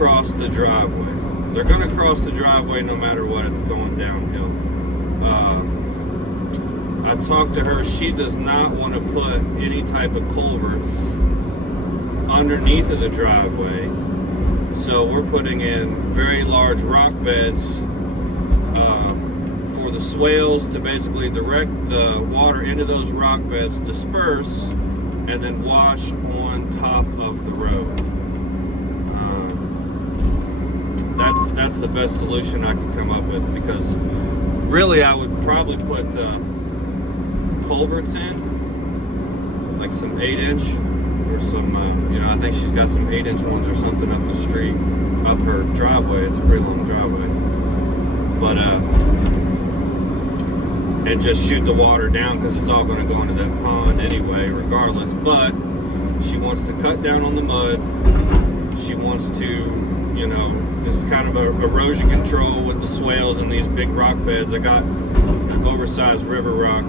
cross the driveway. They're going to cross the driveway no matter what. It's going downhill. I talked to her. She does not want to put any type of culverts underneath of the driveway. So we're putting in very large rock beds for the swales to basically direct the water into those rock beds, disperse, and then wash on top of the road. That's the best solution I can come up with, because really I would probably put culverts in, like some 8-inch or some, I think she's got some 8-inch ones or something up the street, up her driveway. It's a pretty long driveway. But, and just shoot the water down, because it's all going to go into that pond anyway, regardless. But she wants to cut down on the mud. She wants to, this kind of a erosion control with the swales and these big rock beds. I got an oversized river rock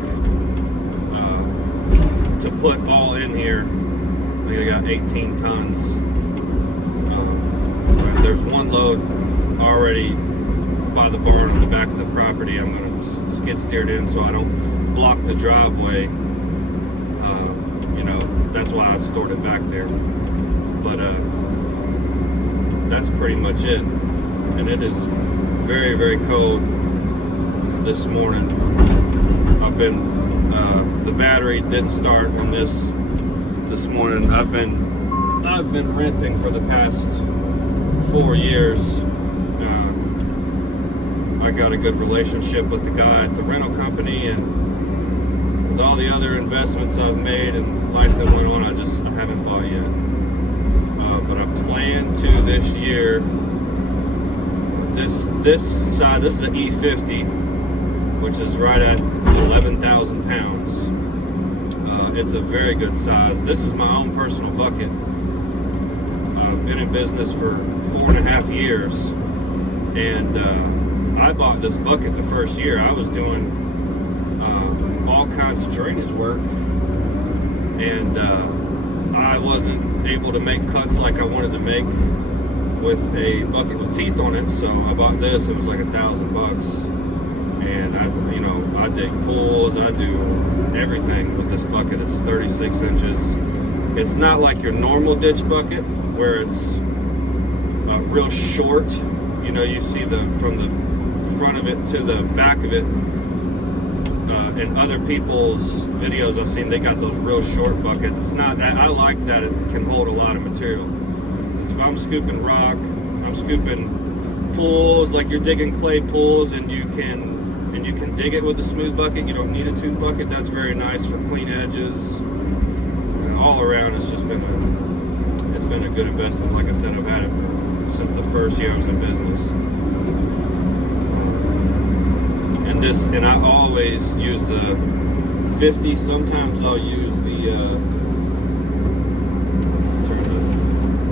to put all in here. I think I got 18 tons. There's one load already by the barn on the back of the property. I'm going to skid steer it in so I don't block the driveway. That's why I've stored it back there. But that's pretty much it. And it is very, very cold this morning. The battery didn't start on this morning. I've been renting for the past 4 years. I got a good relationship with the guy at the rental company, and with all the other investments I've made and life that went on, I haven't bought yet. But I plan to this year. This side, this is an E50, which is right at 11,000 pounds. It's a very good size. This is my own personal bucket. I've been in business for 4.5 years, and I bought this bucket the first year. I was doing all kinds of drainage work, and I wasn't able to make cuts like I wanted to make with a bucket with teeth on it, so I bought this. It was like $1,000, and I dig pools. I do everything with this bucket. It's 36 inches. It's not like your normal ditch bucket where it's real short. You see from the front of it to the back of it. In other people's videos I've seen, they got those real short buckets. It's not that. I like that it can hold a lot of material. Because if I'm scooping rock, I'm scooping pools, like you're digging clay pools, and you can dig it with a smooth bucket. You don't need a tooth bucket. That's very nice for clean edges. And all around, it's been a good investment. Like I said, I've had it since the first year I was in business. And I always use the 50. Sometimes I'll use the turn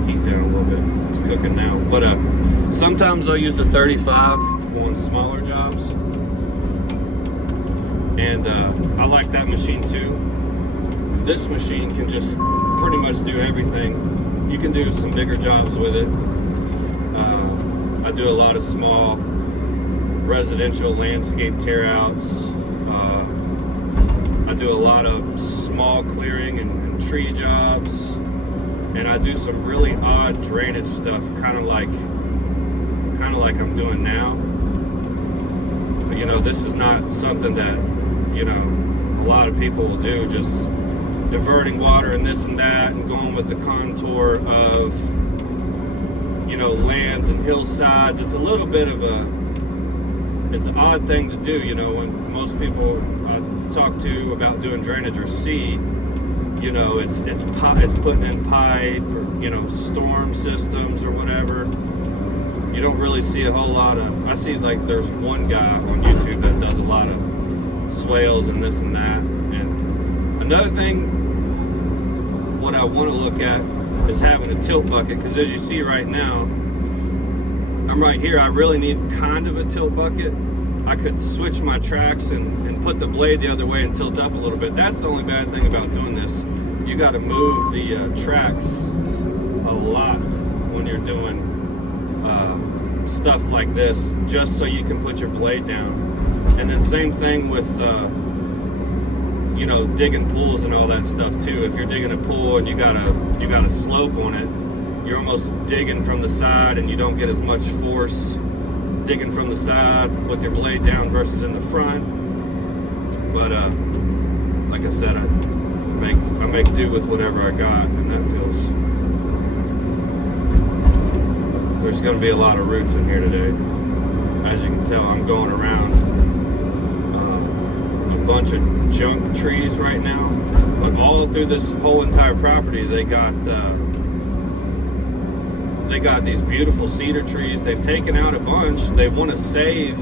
the heat down a little bit. It's cooking now. But sometimes I'll use a 35 on smaller jobs. And I like that machine too. This machine can just pretty much do everything. You can do some bigger jobs with it. I do a lot of small residential landscape tear outs. I do a lot of small clearing and tree jobs, and I do some really odd drainage stuff, kind of like I'm doing now. But this is not something that a lot of people will do, just diverting water and this and that, and going with the contour of lands and hillsides. It's a little bit of it's an odd thing to do, when most people I talk to about doing drainage or see, it's putting in pipe or, storm systems or whatever. You don't really see a whole lot of, I see like there's one guy on YouTube that does a lot of swales and this and that. And another thing, what I want to look at is having a tilt bucket, because as you see right now, I'm right here. I really need kind of a tilt bucket. I could switch my tracks and put the blade the other way and tilt up a little bit. That's the only bad thing about doing this. You got to move the tracks a lot when you're doing stuff like this just so you can put your blade down. And then same thing with you know, digging pools and all that stuff too. If you're digging a pool and you got a slope on it, you're almost digging from the side and you don't get as much force digging from the side with your blade down versus in the front. But like I said, I make do with whatever I got, and that feels. There's going to be a lot of roots in here today. As you can tell, I'm going around a bunch of junk trees right now, but all through this whole entire property, they got these beautiful cedar trees. They've taken out a bunch. They want to save,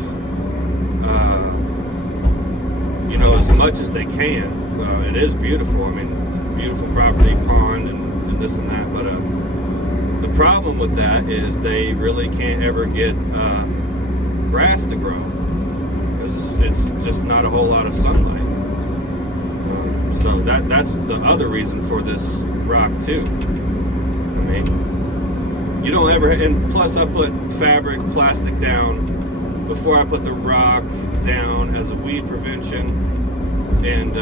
you know, as much as they can. It is beautiful. I mean, beautiful property, pond, and this and that. But the problem with that is they really can't ever get grass to grow, because it's just not a whole lot of sunlight. So that's the other reason for this rock too. I mean, you don't ever, and plus I put fabric, plastic down before I put the rock down as a weed prevention, and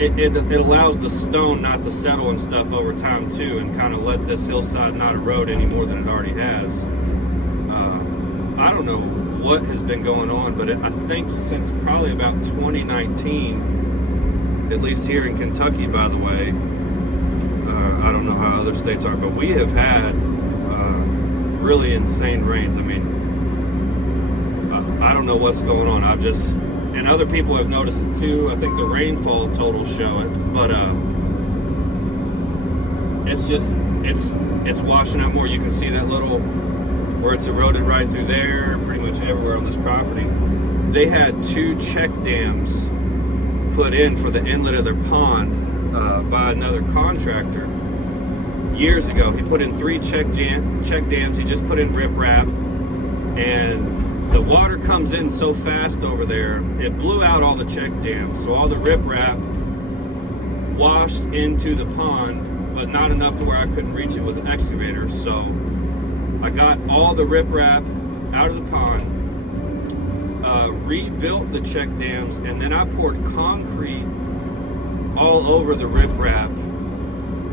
it allows the stone not to settle and stuff over time too, and kind of let this hillside not erode any more than it already has. I don't know what has been going on, but I think since probably about 2019, at least here in Kentucky, by the way, I don't know how other states are, but we have had really insane rains. I mean, I don't know what's going on. And other people have noticed it too. I think the rainfall totals show it, but it's washing out more. You can see that little, where it's eroded right through there, pretty much everywhere on this property. They had 2 check dams put in for the inlet of their pond by another contractor years ago. He put in 3 check dams. He just put in riprap, and the water comes in so fast over there, it blew out all the check dams. So all the riprap washed into the pond, but not enough to where I couldn't reach it with an excavator. So I got all the riprap out of the pond, rebuilt the check dams, and then I poured concrete all over the riprap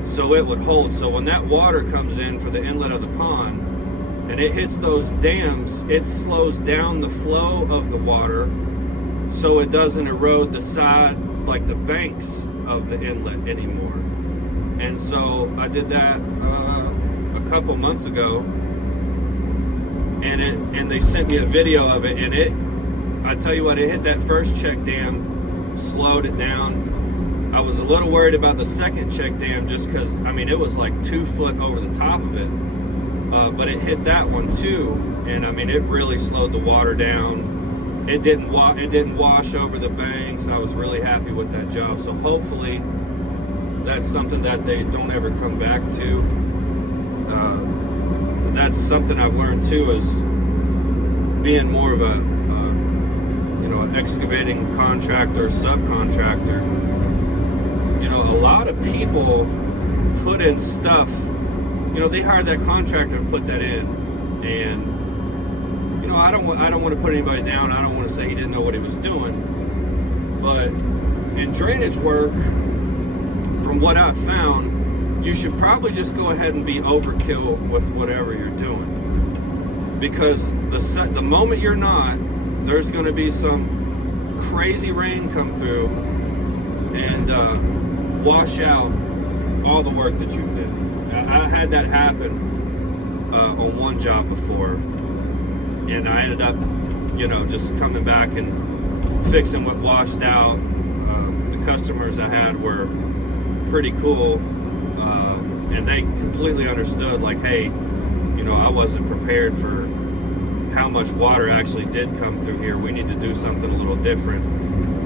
so it would hold. So when that water comes in for the inlet of the pond and it hits those dams, it slows down the flow of the water so it doesn't erode the side, like the banks of the inlet anymore. And so I did that a couple months ago, and they sent me a video of it, and I tell you what, it hit that first check dam, slowed it down. I was a little worried about the second check dam just because, I mean, it was like 2 foot over the top of it, but it hit that one too, and I mean, it really slowed the water down. It didn't wash over the banks. I was really happy with that job. So hopefully that's something that they don't ever come back to. That's something I've learned too, is being more of an excavating contractor, subcontractor. You know, a lot of people put in stuff. You know, they hired that contractor to put that in, and you know, I don't want to put anybody down. I don't want to say he didn't know what he was doing, but in drainage work, from what I've found, you should probably just go ahead and be overkill with whatever you're doing, because the moment you're not, there's going to be some crazy rain come through and wash out all the work that you've done. I had that happen on one job before, and I ended up, you know, just coming back and fixing what washed out. The customers I had were pretty cool, and they completely understood, like, hey, you know, I wasn't prepared for how much water actually did come through here. We need to do something a little different.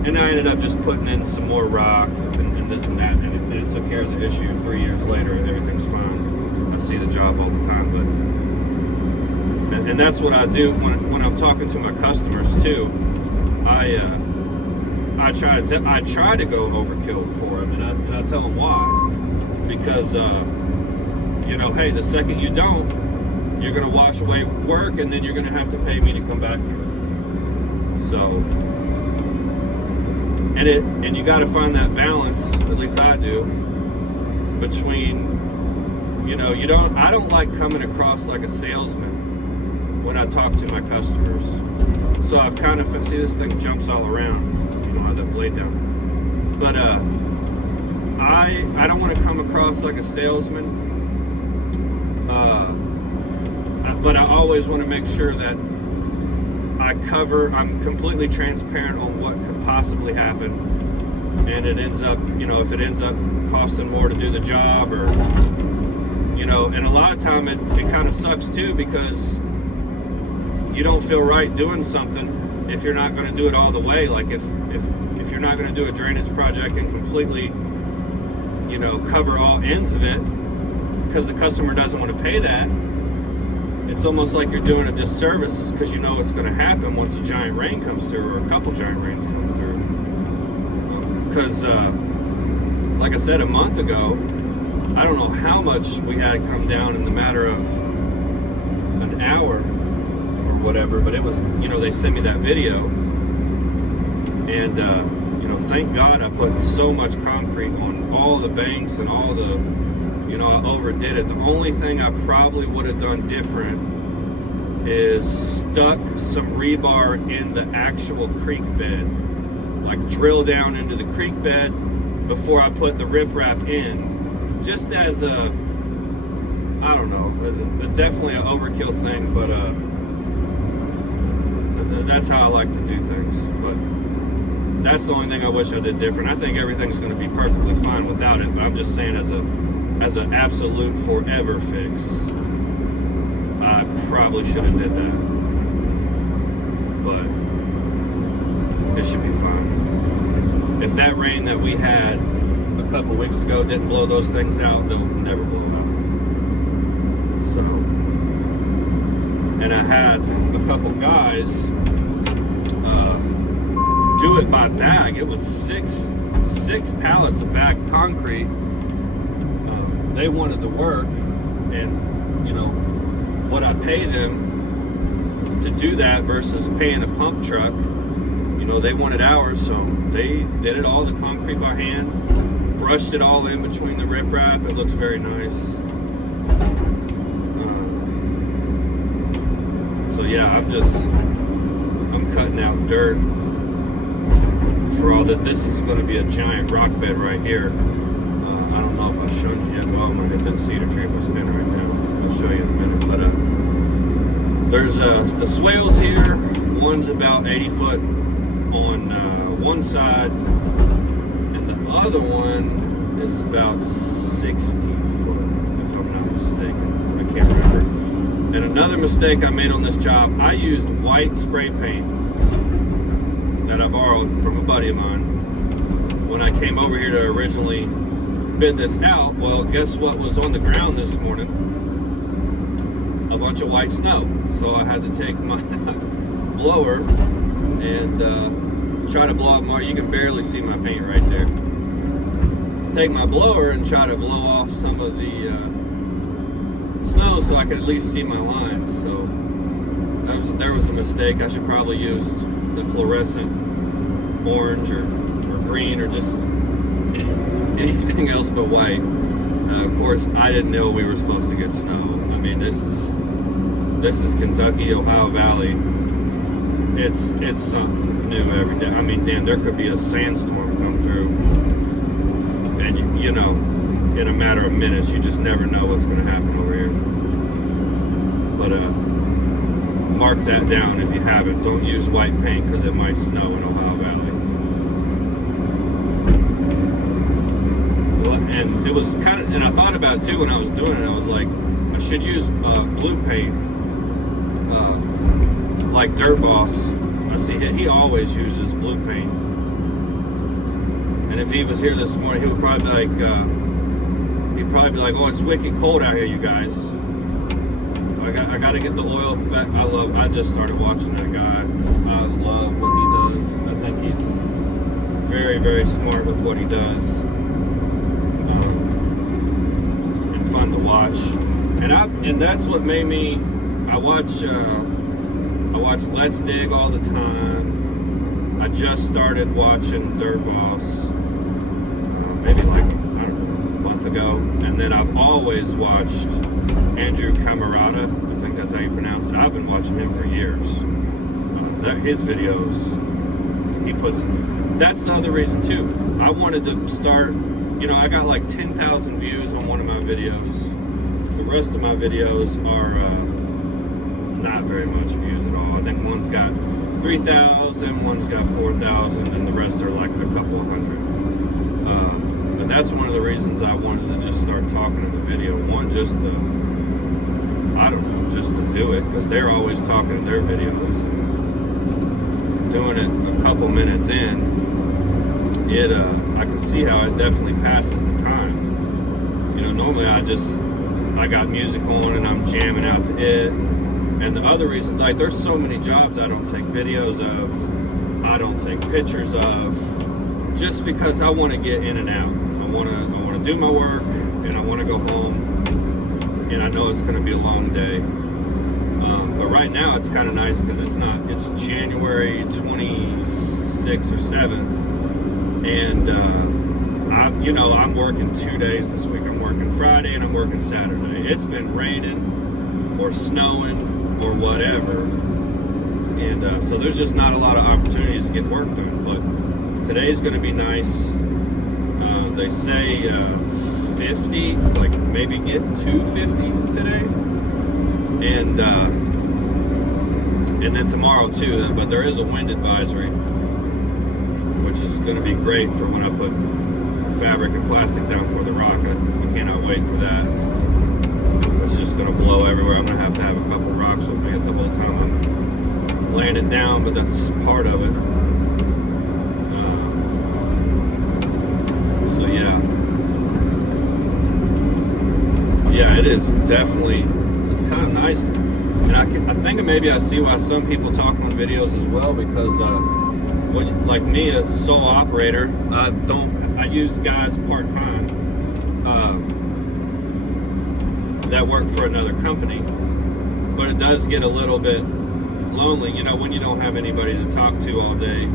And I ended up just putting in some more rock and this and that, and it took care of the issue. 3 years later, everything's fine. I see the job all the time, and that's what I do when I'm talking to my customers too. I try to go overkill for them, and I tell them why. Because you know, hey, the second you don't, you're going to wash away work, and then you're going to have to pay me to come back here. So, and you got to find that balance, at least I do, between, you know, I don't like coming across like a salesman when I talk to my customers. So I've kind of, see, this thing jumps all around. You don't have that blade down. But I don't want to come across like a salesman. But I always want to make sure that I'm completely transparent on what could possibly happen. And it ends up, you know, if it ends up costing more to do the job, or, you know, and a lot of time it kind of sucks too, because you don't feel right doing something if you're not going to do it all the way. Like if you're not going to do a drainage project and completely, you know, cover all ends of it because the customer doesn't want to pay that, it's almost like you're doing a disservice, because you know what's going to happen once a giant rain comes through, or a couple giant rains come through. Because, like I said, a month ago, I don't know how much we had come down in the matter of an hour or whatever, but it was, you know, they sent me that video, and, you know, thank God I put so much concrete on all the banks and all the, you know, I overdid it. The only thing I probably would have done different is stuck some rebar in the actual creek bed. Like drill down into the creek bed before I put the riprap in. Just as a, I don't know, definitely an overkill thing, but that's how I like to do things. But that's the only thing I wish I did different. I think everything's going to be perfectly fine without it, but I'm just saying as an absolute forever fix, I probably should have did that. But it should be fine. If that rain that we had a couple weeks ago didn't blow those things out, they'll never blow out. So, and I had a couple guys do it by bag. It was six pallets of bag concrete. They wanted the work, and you know what I pay them to do that versus paying a pump truck. You know, they wanted hours, so they did it all, the concrete by hand, brushed it all in between the riprap. It looks very nice. So yeah, I'm cutting out dirt for all that. This is going to be a giant rock bed right here. I don't know if I've shown you yet. Oh, I'm going to get that cedar tree if I spin it right now. I'll show you in a minute. But there's the swales here. One's about 80 foot on one side, and the other one is about 60 foot, if I'm not mistaken. I can't remember. And another mistake I made on this job, I used white spray paint that I borrowed from a buddy of mine when I came over here to originally bid this out. Well, guess what was on the ground this morning? A bunch of white snow. So I had to take my blower and try to blow off my, you can barely see my paint right there. Take my blower and try to blow off some of the snow so I could at least see my lines. So there was a mistake. I should probably use the fluorescent orange or green or just anything else but white. Of course, I didn't know we were supposed to get snow. I mean, this is Kentucky, Ohio Valley. It's something new every day. I mean, damn, there could be a sandstorm come through, and you know, in a matter of minutes, you just never know what's going to happen over here. But mark that down if you haven't. Don't use white paint because it might snow in Ohio Valley. And it was kind of, and I thought about it too when I was doing it. I was like, I should use blue paint, like Dirt Boss. I see he always uses blue paint. And if he was here this morning, he would probably be like, oh, it's wicked cold out here, you guys. I got to get the oil back. I just started watching that guy. I love what he does. I think he's very, very smart with what he does. And fun to watch. and that's what made me. I watch Let's Dig all the time. I just started watching Dirt Boss, maybe like, I don't know, a month ago, and then I've always watched Andrew Camarada. I think that's how you pronounce it. I've been watching him for years. His videos, he puts. That's the other reason too. I wanted to start. I got like 10,000 views on one of my videos. The rest of my videos are not very much views at all. I think one's got 3,000, one's got 4,000, and the rest are like a couple of hundred. And that's one of the reasons I wanted to just start talking in the video. One, just to, I don't know, just to do it, because they're always talking in their videos. Doing it a couple minutes in, I can see how it definitely passes the time. Normally I got music on and I'm jamming out to it. And the other reason, like, there's so many jobs I don't take videos of, I don't take pictures of, just because I want to get in and out. I want to do my work, and I want to go home. And I know it's going to be a long day. But right now it's kind of nice because it's January 26th or 7th, and I'm working 2 days this week. I'm working Friday and I'm working Saturday. It's been raining or snowing or whatever, and so there's just not a lot of opportunities to get work done. But today's going to be nice. They say 50, like maybe get 250 today, and then tomorrow too. But there is a wind advisory, which is going to be great for when I put fabric and plastic down for the rocket. I cannot wait for that. It's just going to blow everywhere. I'm going to have a couple rocks with me the whole time I'm laying it down, but that's part of it. So yeah, it is definitely. It's kind of nice, and I think maybe I see why some people talk on videos as well, because when, like me, a sole operator, I use guys part-time that work for another company, but it does get a little bit lonely, when you don't have anybody to talk to all day.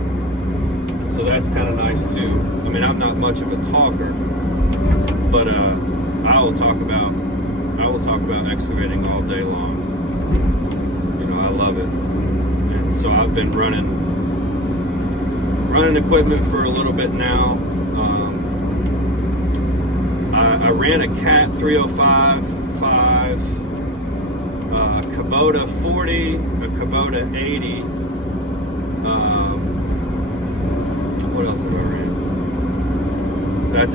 So that's kind of nice too. I mean, I'm not much of a talker, but I will talk about excavating all day long. I love it, and so I've been running equipment for a little bit now. I ran a Cat 305, a Kubota 40, a Kubota 80. What else have I ran?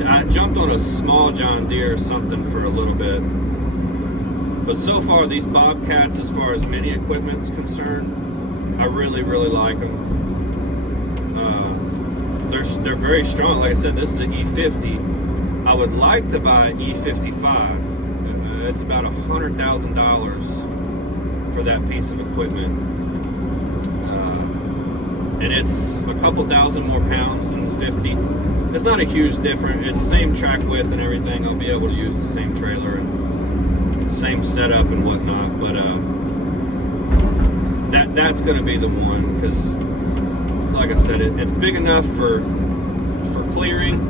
I jumped on a small John Deere or something for a little bit. But so far, these Bobcats, as far as mini equipment's concerned, I really, really like them. They're very strong. Like I said, this is an E50. I would like to buy an E55. It's about $100,000 for that piece of equipment, and it's a couple thousand more pounds than the 50. It's not a huge difference. It's the same track width and everything. I'll be able to use the same trailer and same setup and whatnot. But that's going to be the one, because, like I said, it's big enough for clearing.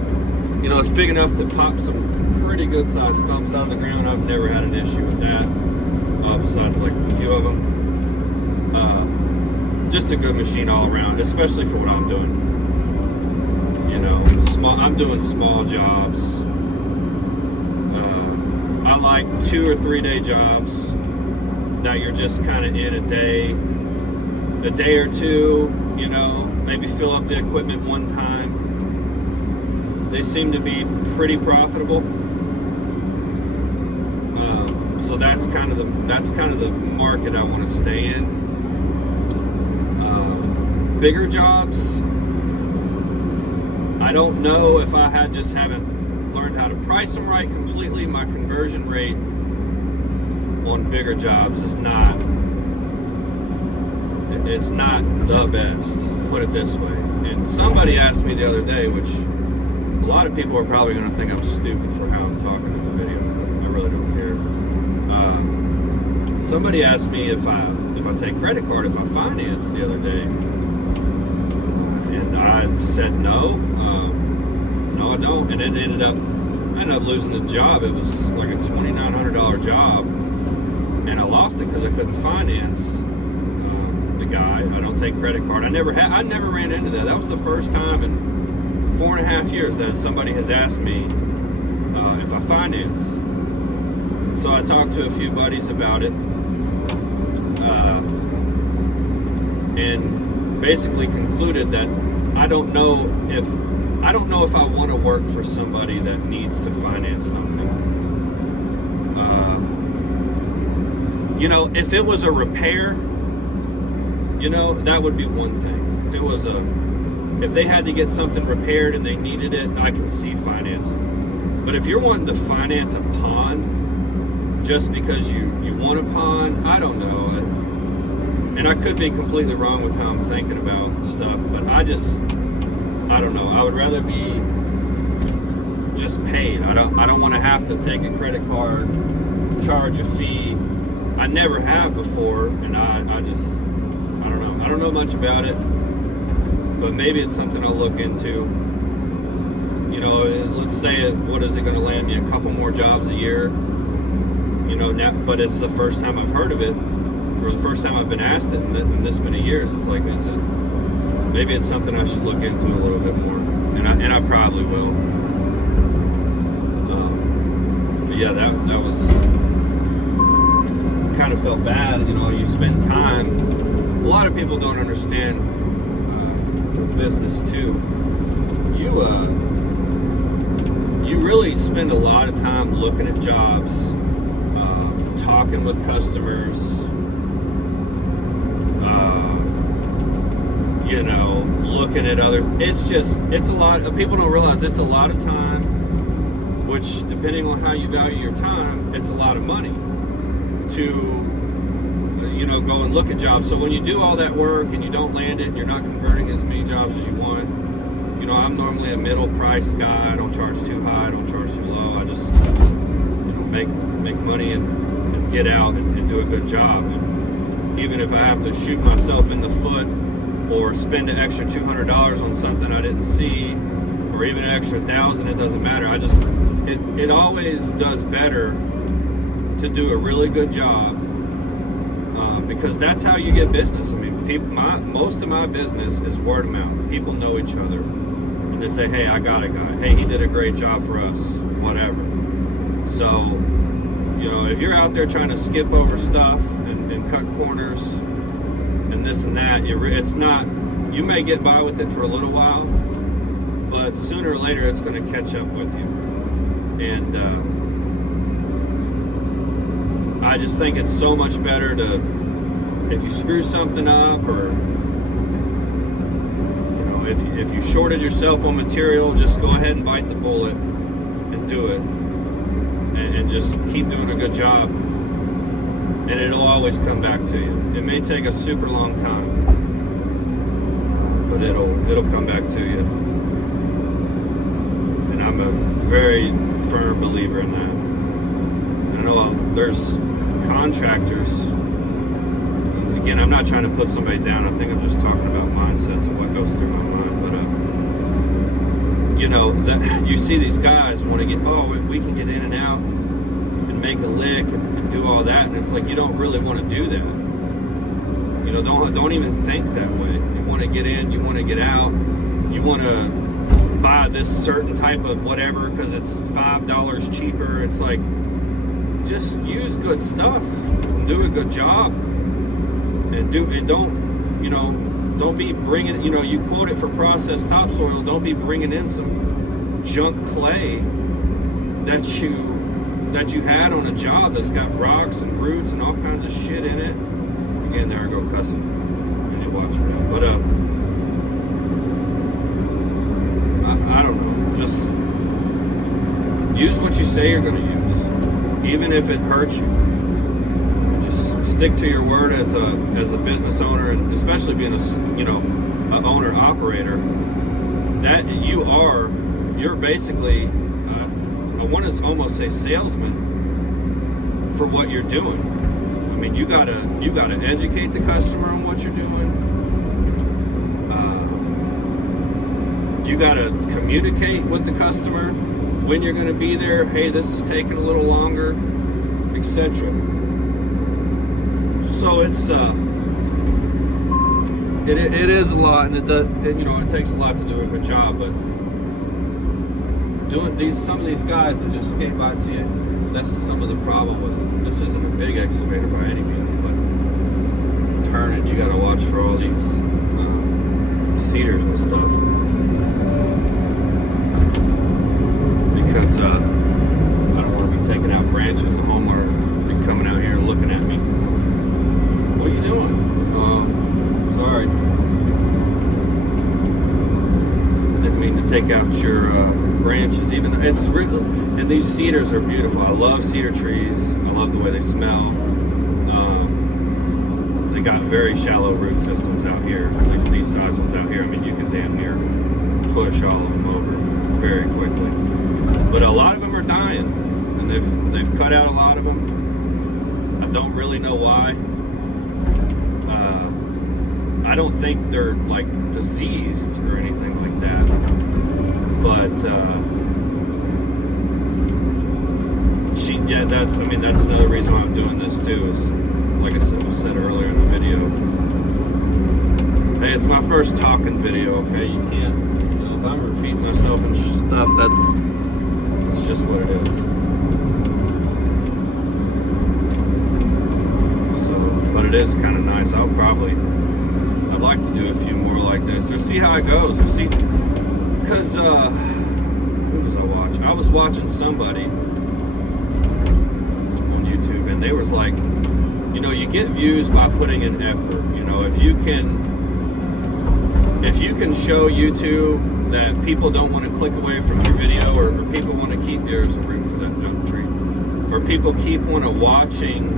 It's big enough to pop some pretty good sized stumps out of the ground. I've never had an issue with that, besides like a few of them. Just a good machine all around, especially for what I'm doing. I'm doing small jobs. I like 2 or 3 day jobs that you're just kind of in a day or two, maybe fill up the equipment one time. They seem to be pretty profitable. So that's kind of the market I want to stay in. Bigger jobs, I don't know if I haven't learned how to price them right completely. My conversion rate on bigger jobs is not the best, put it this way. And somebody asked me the other day, which a lot of people are probably going to think I'm stupid for how I'm talking in the video, but I really don't care. somebody asked me if I take credit card, if I finance the other day, and I said no, no I don't, and it ended up losing the job. It was like a $2,900 job, and I lost it because I couldn't finance the guy. I don't take credit card. I never ran into that. That was the first time in 4.5 years that somebody has asked me if I finance. So I talked to a few buddies about it, and basically concluded that I don't know if I want to work for somebody that needs to finance something. If it was a repair, that would be one thing. If they had to get something repaired and they needed it, I can see financing. But if you're wanting to finance a pond just because you want a pond, I don't know. And I could be completely wrong with how I'm thinking about stuff, but I don't know. I would rather be just paid. I don't want to have to take a credit card, charge a fee. I never have before, and I don't know. I don't know much about it, but maybe it's something I'll look into. Let's say what is it going to land me? A couple more jobs a year. Now, but it's the first time I've heard of it, or the first time I've been asked it in this many years. It's like, maybe it's something I should look into a little bit more, and I probably will. But yeah, that was kind of felt bad. You spend time. A lot of people don't understand business too. You really spend a lot of time looking at jobs, talking with customers, looking at others. It's a lot. People don't realize it's a lot of time, which, depending on how you value your time, it's a lot of money to, go and look at jobs. So when you do all that work and you don't land it, and you're not converting as many jobs as you want, I'm normally a middle price guy. I don't charge too high. I don't charge too low. I just, make money and get out and do a good job. And even if I have to shoot myself in the foot or spend an extra $200 on something I didn't see, or even an extra $1,000, it doesn't matter. It always does better to do a really good job, because that's how you get business. I mean, most of my business is word of mouth. People know each other, and they say, "Hey, I got a guy. Hey, he did a great job for us." Whatever. So, if you're out there trying to skip over stuff and cut corners and this and that, it's not. You may get by with it for a little while, but sooner or later it's going to catch up with you. And I just think it's so much better to, if you screw something up, or if you shorted yourself on material, just go ahead and bite the bullet and do it, and just keep doing a good job, and it'll always come back to you. It may take a super long time, but it'll come back to you. And I'm a very firm believer in that. I know there's contractors. Again, I'm not trying to put somebody down. I think I'm just talking about mindsets and what goes through my mind. But you see these guys want to we can get in and out and make a lick and do all that, and it's like, you don't really want to do that. Don't even think that way. You want to get in, you want to get out, you want to buy this certain type of whatever because it's $5 cheaper. It's like, just use good stuff and do a good job, and don't be bringing, you quote it for processed topsoil, don't be bringing in some junk clay that you had on a job that's got rocks and roots and all kinds of shit in it. Again, there I go cussing. I need to watch for that. But I don't know. Just use what you say you're going to use, even if it hurts you. Just stick to your word as a business owner, and especially being an owner operator. That you're basically, I want to almost say salesman for what you're doing. I mean, you gotta educate the customer on what you're doing. You gotta communicate with the customer when you're gonna be there. Hey, this is taking a little longer, etc. So it's it is a lot, and it takes a lot to do a good job. But doing some of these guys that just skate by, see it. That's some of the problem with this. Isn't a big excavator by any means, but turning, you got to watch for all these cedars and stuff, because I don't want to be taking out branches. The homeowner be coming out here and looking at me. What are you doing? Sorry, I didn't mean to take out your branches. Even it's really, and these cedars are beautiful. I love cedar trees. I love the way they smell. They got very shallow root systems out here. At least these size ones out here. I mean, you can damn near push all of them over very quickly. But a lot of them are dying, and they've cut out a lot of them. I don't really know why. I don't think they're like diseased or anything like that. But that's another reason why I'm doing this too. Is like I said earlier in the video. Hey, it's my first talking video. Okay, you can't. If I'm repeating myself and stuff, that's just what it is. So, but it is kind of nice. I'd like to do a few more like this, or see how it goes, or see, because who was I watching? I was watching somebody on YouTube, and they was like, you get views by putting in effort. If you can show YouTube that people don't want to click away from your video, or people want to keep, there's a room for that junk tree, or people want to watching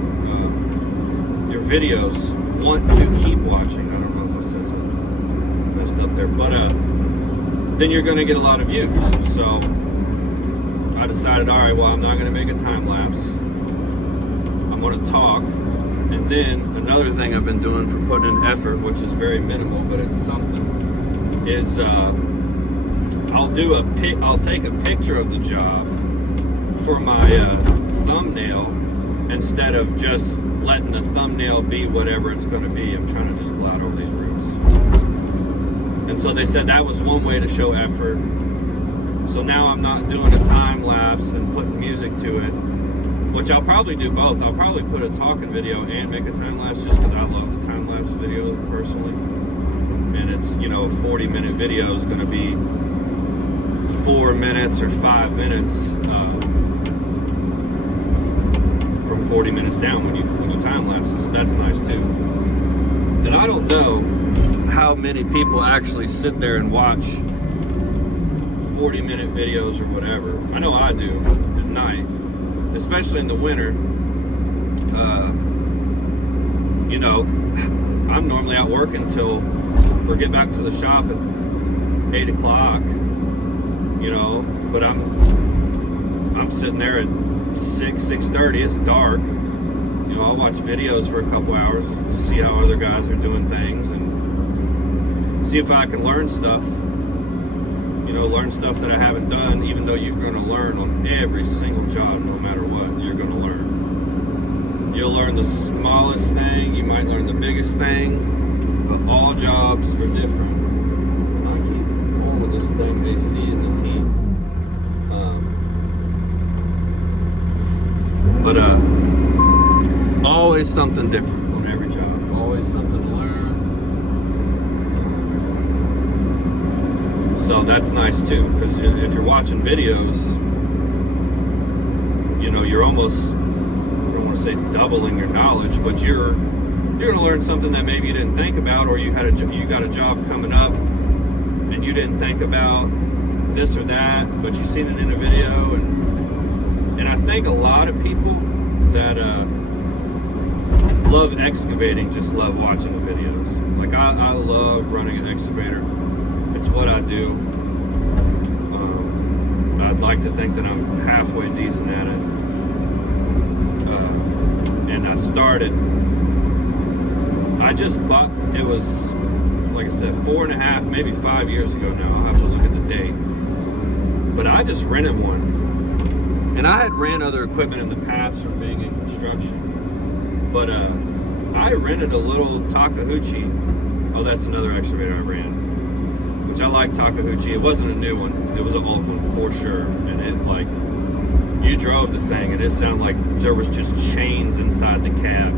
your videos, want to keep watching. I don't know if I said something messed up there, but then you're going to get a lot of views. So I decided, all right, well, I'm not going to make a time lapse. I'm going to talk. And then another thing I've been doing for putting in effort, which is very minimal, but it's something, is I'll take a picture of the job for my thumbnail, instead of just letting the thumbnail be whatever it's going to be. I'm trying to just glide over these roots. And so they said that was one way to show effort. So now I'm not doing a time lapse and putting music to it, which I'll probably do both. I'll probably put a talking video and make a time lapse, just because I love the time lapse video personally. And it's, a 40-minute video is going to be 4 minutes or 5 minutes from 40 minutes down when you time lapse it. So that's nice too. And I don't know how many people actually sit there and watch 40-minute videos or whatever. I know I do at night, especially in the winter. I'm normally out working or get back to the shop at 8 o'clock, but I'm sitting there at 6:30. It's dark. I'll watch videos for a couple hours, see how other guys are doing things, and see if I can learn stuff. Learn stuff that I haven't done, even though you're going to learn on every single job, no matter what, you're going to learn. You'll learn the smallest thing, you might learn the biggest thing, but all jobs are different. I keep fooling with this thing, AC and this heat. But always something different on every job. Always something to learn. So that's nice too, because if you're watching videos, you're almost, I don't want to say doubling your knowledge, but you're going to learn something that maybe you didn't think about, or you got a job coming up and you didn't think about this or that, but you seen it in a video. And I think a lot of people that love excavating just love watching the videos. Like I love running an excavator. It's what I do. I'd like to think that I'm halfway decent at it. And and I started. I just bought, it was, like I said, 4.5, maybe 5 years ago now. I'll have to look at the date. But I just rented one. And I had ran other equipment in the past from being in construction. But I rented a little Takeuchi. Oh, that's another excavator I ran. Which I like Takeuchi. It wasn't a new one. It was an old one for sure. And it, like, you drove the thing and it sounded like there was just chains inside the cab.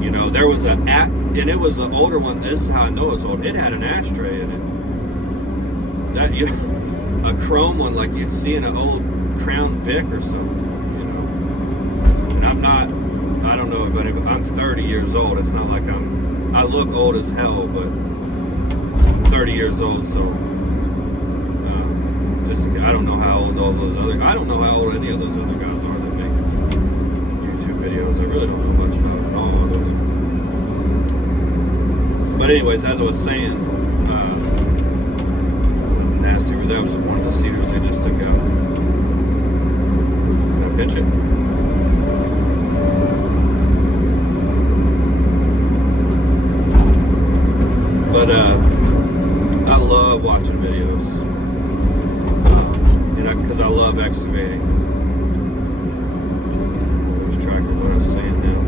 You know, there was and it was an older one. This is how I know it's old. It had an ashtray in it. That, you know, a chrome one like you'd see in an old Crown Vic or something, you know. And I don't know if I'm 30 years old. It's not like I look old as hell, but I'm 30 years old, so I don't know how old all those other, I don't know how old any of those other guys are that make YouTube videos. I really don't know much about them at all. But anyways, as I was saying, nasty, that was one of the cedars they just took out. Can I pitch it? But I love watching videos, because I love excavating. There's tracker, what I was saying now.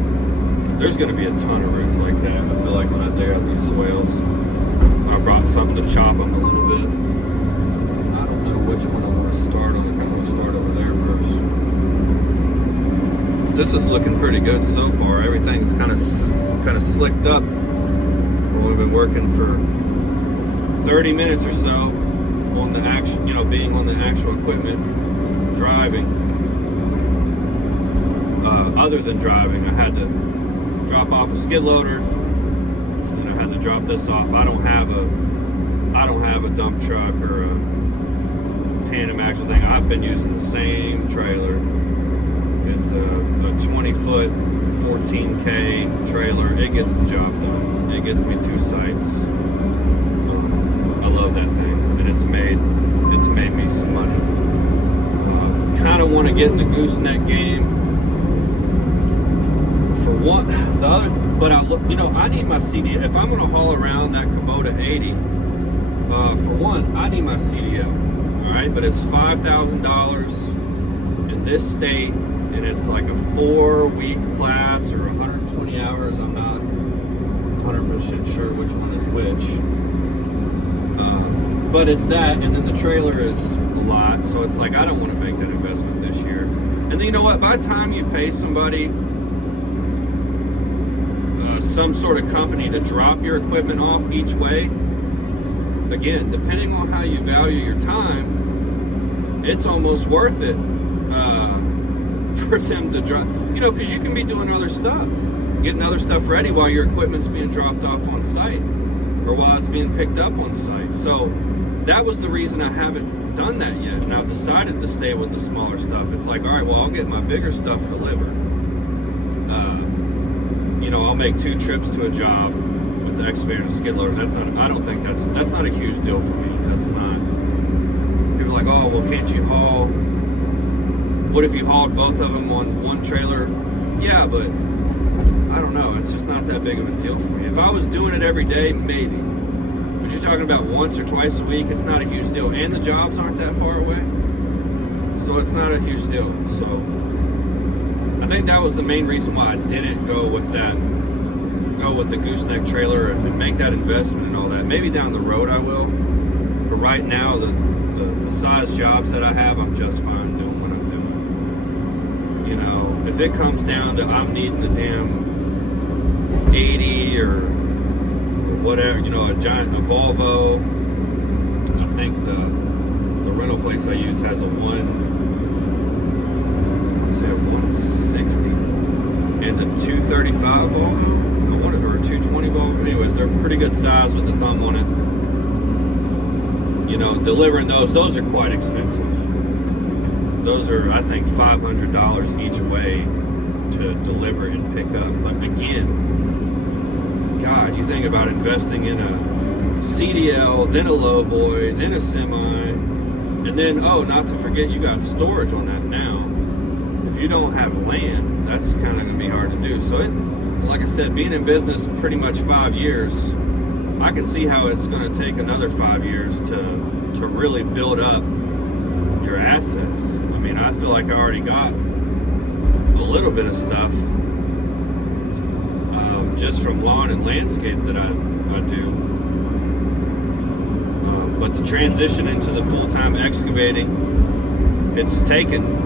There's going to be a ton of roots like that. I feel like when I dig out these swales, I brought something to chop them a little bit. I don't know which one I want to start on. I think I'm going to start over there first. This is looking pretty good so far. Everything's kind of slicked up. We've been working for 30 minutes or so on the actual, you know, being on the actual equipment, driving. Other than driving, I had to drop off a skid loader, then I had to drop this off. I don't have a dump truck or a tandem axle thing. I've been using the same trailer. It's a 20-foot 14K trailer. It gets the job done. It gets me 2 sites. I love that thing, and it's made me some money. Kind of want to get in the gooseneck game. For one, the other, but I look, you know, I need my CDL. If I'm going to haul around that Kubota 80, for one, I need my CDL. All right, but it's $5,000 in this state, and it's like a 4-week class or 120 hours. I'm not 100% sure which one is which, but it's that, and then the trailer is a lot, so it's like I don't want to make that investment this year. And then, you know what, by the time you pay somebody, some sort of company to drop your equipment off each way, again, depending on how you value your time, it's almost worth it for them to drop, you know, because you can be doing other stuff, getting other stuff ready while your equipment's being dropped off on site or while it's being picked up on site. So that was the reason I haven't done that yet. And I've decided to stay with the smaller stuff. It's like, all right, well, I'll get my bigger stuff delivered. You know, I'll make 2 trips to a job with the excavator and the skid loader. That's not, I don't think that's not a huge deal for me. That's not, people are like, oh, well, can't you haul, what if you hauled both of them on one trailer? Yeah, but I don't know. It's just not that big of a deal for me. If I was doing it every day, maybe. But you're talking about once or twice a week, it's not a huge deal. And the jobs aren't that far away. So it's not a huge deal. So I think that was the main reason why I didn't go with the gooseneck trailer and make that investment and all that. Maybe down the road I will. But right now, the size jobs that I have, I'm just fine doing what I'm doing. You know, if it comes down to I'm needing a damn 80 or whatever, you know, a Volvo. I think the rental place I use has a 160 and a 235 Volvo. I want it, or a 220 Volvo. Anyways, they're pretty good size with the thumb on it. You know, delivering those are quite expensive. Those are, I think, $500 each way to deliver and pick up. But again, God, you think about investing in a CDL, then a lowboy, then a semi, and then, oh, not to forget, you got storage on that now. If you don't have land, that's kind of going to be hard to do. So like I said, being in business pretty much 5 years, I can see how it's going to take another 5 years to really build up your assets. I mean, I feel like I already got a little bit of stuff just from lawn and landscape that I do. But the transition into the full-time excavating, it's taken,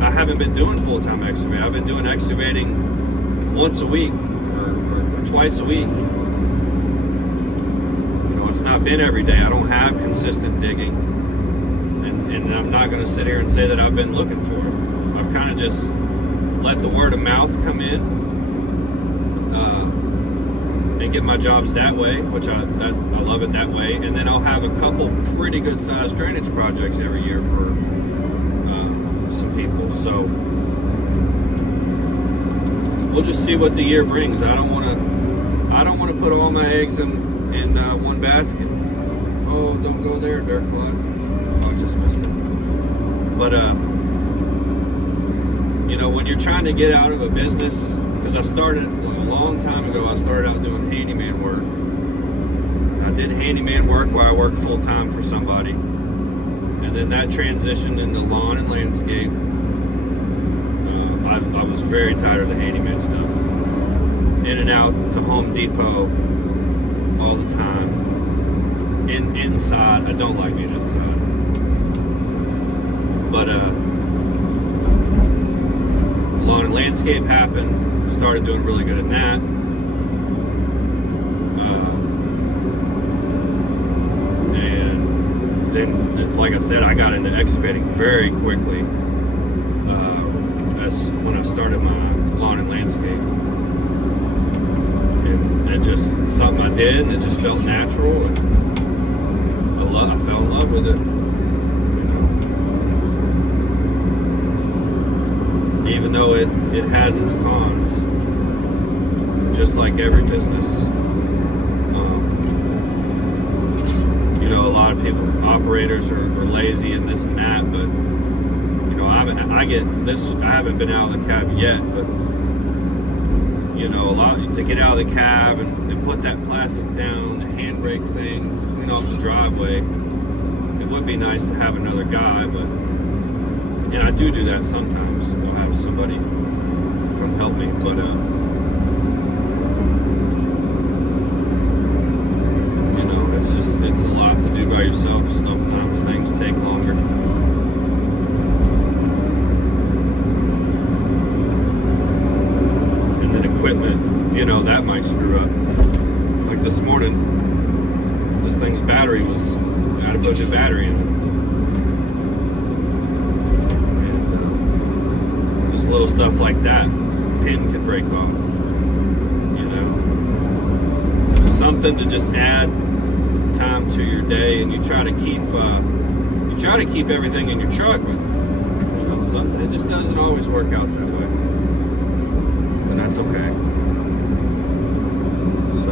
I haven't been doing full-time excavating. I've been doing excavating once a week or twice a week. It's not been every day. I don't have consistent digging. And I'm not going to sit here and say that I've been looking for it. I've kind of just let the word of mouth come in and get my jobs that way, which I love it that way. And then I'll have a couple pretty good sized drainage projects every year for some people. So we'll just see what the year brings. I don't want to put all my eggs in one basket. Oh, don't go there, dirt clod. Oh, I just missed it. But when you're trying to get out of a business, because I started a long time ago, I started out doing handyman work. I did handyman work while I worked full time for somebody, and then that transitioned into lawn and landscape. I was very tired of the handyman stuff. In and out to Home Depot all the time. Inside, I don't like being inside. But lawn and landscape happened. Started doing really good at that. And then, like I said, I got into excavating very quickly. That's when I started my lawn and landscape. And it just something I did, and it just felt natural. And I fell in love with it. Even though it has its cons, just like every business. A lot of people, operators are lazy and this and that, but I haven't been out of the cab yet, but a lot to get out of the cab and put that plastic down, the handbrake things, clean off the driveway. It would be nice to have another guy, and I do that sometimes. I'll have somebody come help me, but it's a lot to do by yourself. Sometimes things take longer. And then equipment, that might screw up. Like this morning, this thing's battery I had to put a new battery in it. And just little stuff like that, pin could break off. Something to just add time to your day, and you try to keep everything in your truck, but something it just doesn't always work out that way, and that's okay. So,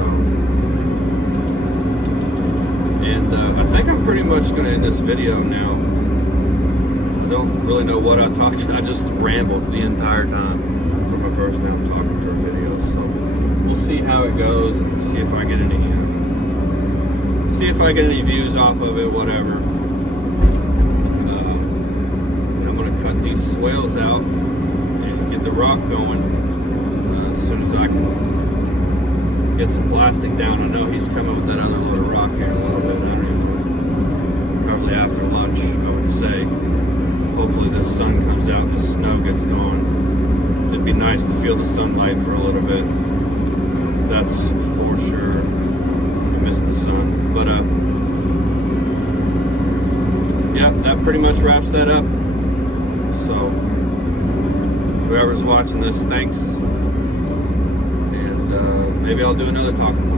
and I think I'm pretty much going to end this video now. I don't really know what I talked to. I just rambled the entire time for my first time talking for a video, so we'll see how it goes and see if I get any views off of it, whatever. And I'm going to cut these swales out and get the rock going as soon as I can get some plastic down. I know he's coming with that other load of rock here in a little bit. I don't even know. Probably after lunch, I would say. Hopefully this sun comes out and the snow gets gone. It'd be nice to feel the sunlight for a little bit. That's for sure. I miss the sun. But yeah, that pretty much wraps that up. So whoever's watching this, thanks. And maybe I'll do another talking